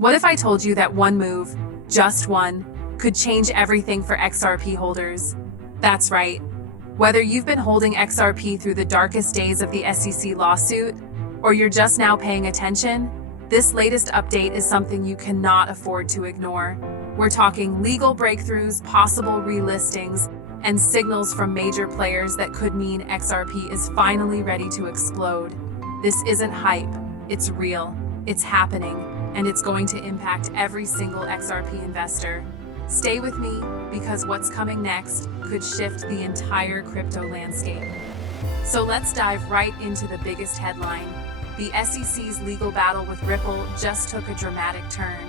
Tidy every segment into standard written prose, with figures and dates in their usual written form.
What if I told you that one move, just one, could change everything for XRP holders? That's right. Whether you've been holding XRP through the darkest days of the SEC lawsuit, or you're just now paying attention, this latest update is something you cannot afford to ignore. We're talking legal breakthroughs, possible relistings, and signals from major players that could mean XRP is finally ready to explode. This isn't hype, it's real, it's happening, and it's going to impact every single XRP investor. Stay with me, because what's coming next could shift the entire crypto landscape. So let's dive right into the biggest headline. The SEC's legal battle with Ripple just took a dramatic turn.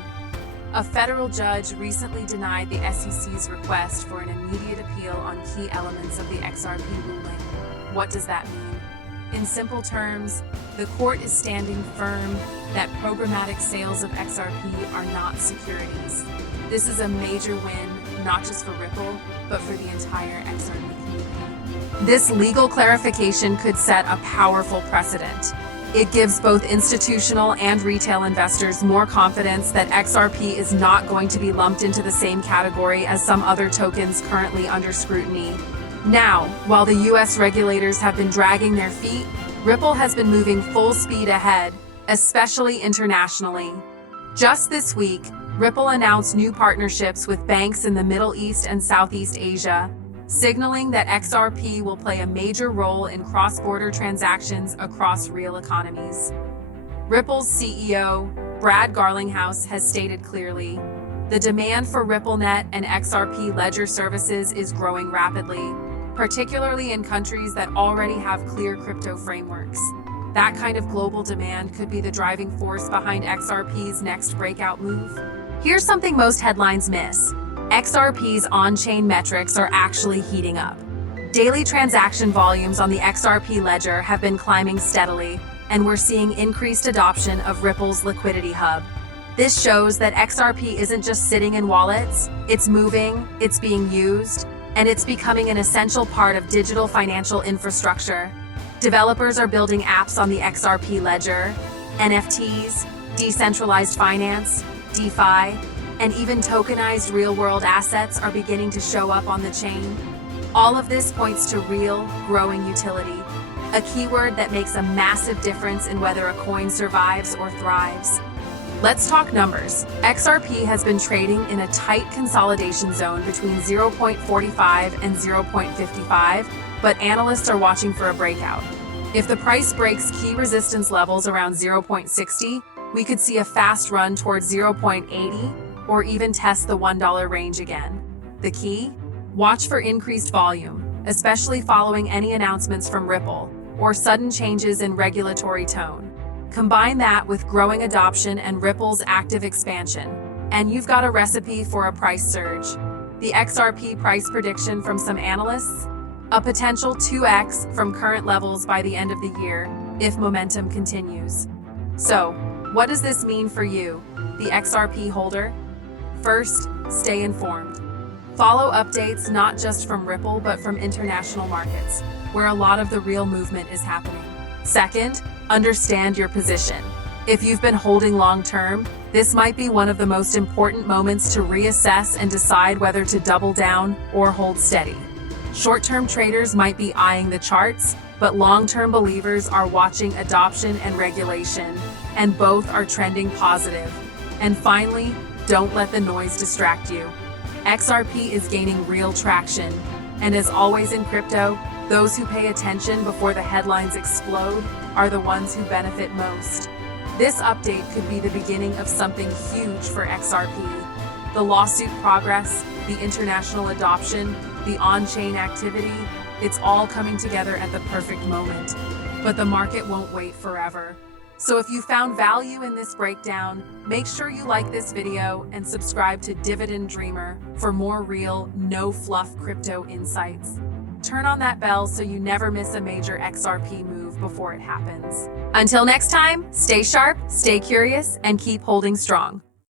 A federal judge recently denied the SEC's request for an immediate appeal on key elements of the XRP ruling. What does that mean? In simple terms, the court is standing firm that programmatic sales of XRP are not securities. This is a major win, not just for Ripple, but for the entire XRP community. This legal clarification could set a powerful precedent. It gives both institutional and retail investors more confidence that XRP is not going to be lumped into the same category as some other tokens currently under scrutiny. Now, while the US regulators have been dragging their feet, Ripple has been moving full speed ahead, especially internationally. Just this week, Ripple announced new partnerships with banks in the Middle East and Southeast Asia, signaling that XRP will play a major role in cross-border transactions across real economies. Ripple's CEO, Brad Garlinghouse, has stated clearly, the demand for RippleNet and XRP Ledger services is growing rapidly, particularly in countries that already have clear crypto frameworks. That kind of global demand could be the driving force behind XRP's next breakout move. Here's something most headlines miss. XRP's on-chain metrics are actually heating up. Daily transaction volumes on the XRP Ledger have been climbing steadily, and we're seeing increased adoption of Ripple's liquidity hub. This shows that XRP isn't just sitting in wallets, it's moving, it's being used, and it's becoming an essential part of digital financial infrastructure. Developers are building apps on the XRP Ledger, NFTs, decentralized finance, DeFi, and even tokenized real-world assets are beginning to show up on the chain. All of this points to real, growing utility, a keyword that makes a massive difference in whether a coin survives or thrives. Let's talk numbers. XRP has been trading in a tight consolidation zone between 0.45 and 0.55, but analysts are watching for a breakout. If the price breaks key resistance levels around 0.60, we could see a fast run towards 0.80 or even test the $1 range again. The key? Watch for increased volume, especially following any announcements from Ripple or sudden changes in regulatory tone. Combine that with growing adoption and Ripple's active expansion, and you've got a recipe for a price surge. The XRP price prediction from some analysts? A potential 2x from current levels by the end of the year, if momentum continues. So, what does this mean for you, the XRP holder? First, stay informed. Follow updates not just from Ripple but from international markets, where a lot of the real movement is happening. Second, understand your position. If you've been holding long-term, this might be one of the most important moments to reassess and decide whether to double down or hold steady. Short-term traders might be eyeing the charts, but long-term believers are watching adoption and regulation, and both are trending positive. And finally, don't let the noise distract you. XRP is gaining real traction, and as always in crypto, those who pay attention before the headlines explode are the ones who benefit most. This update could be the beginning of something huge for XRP. The lawsuit progress, the international adoption, the on-chain activity, it's all coming together at the perfect moment. But the market won't wait forever. So if you found value in this breakdown, make sure you like this video and subscribe to Dividend Dreamer for more real, no-fluff crypto insights. Turn on that bell so you never miss a major XRP move before it happens. Until next time, stay sharp, stay curious, and keep holding strong.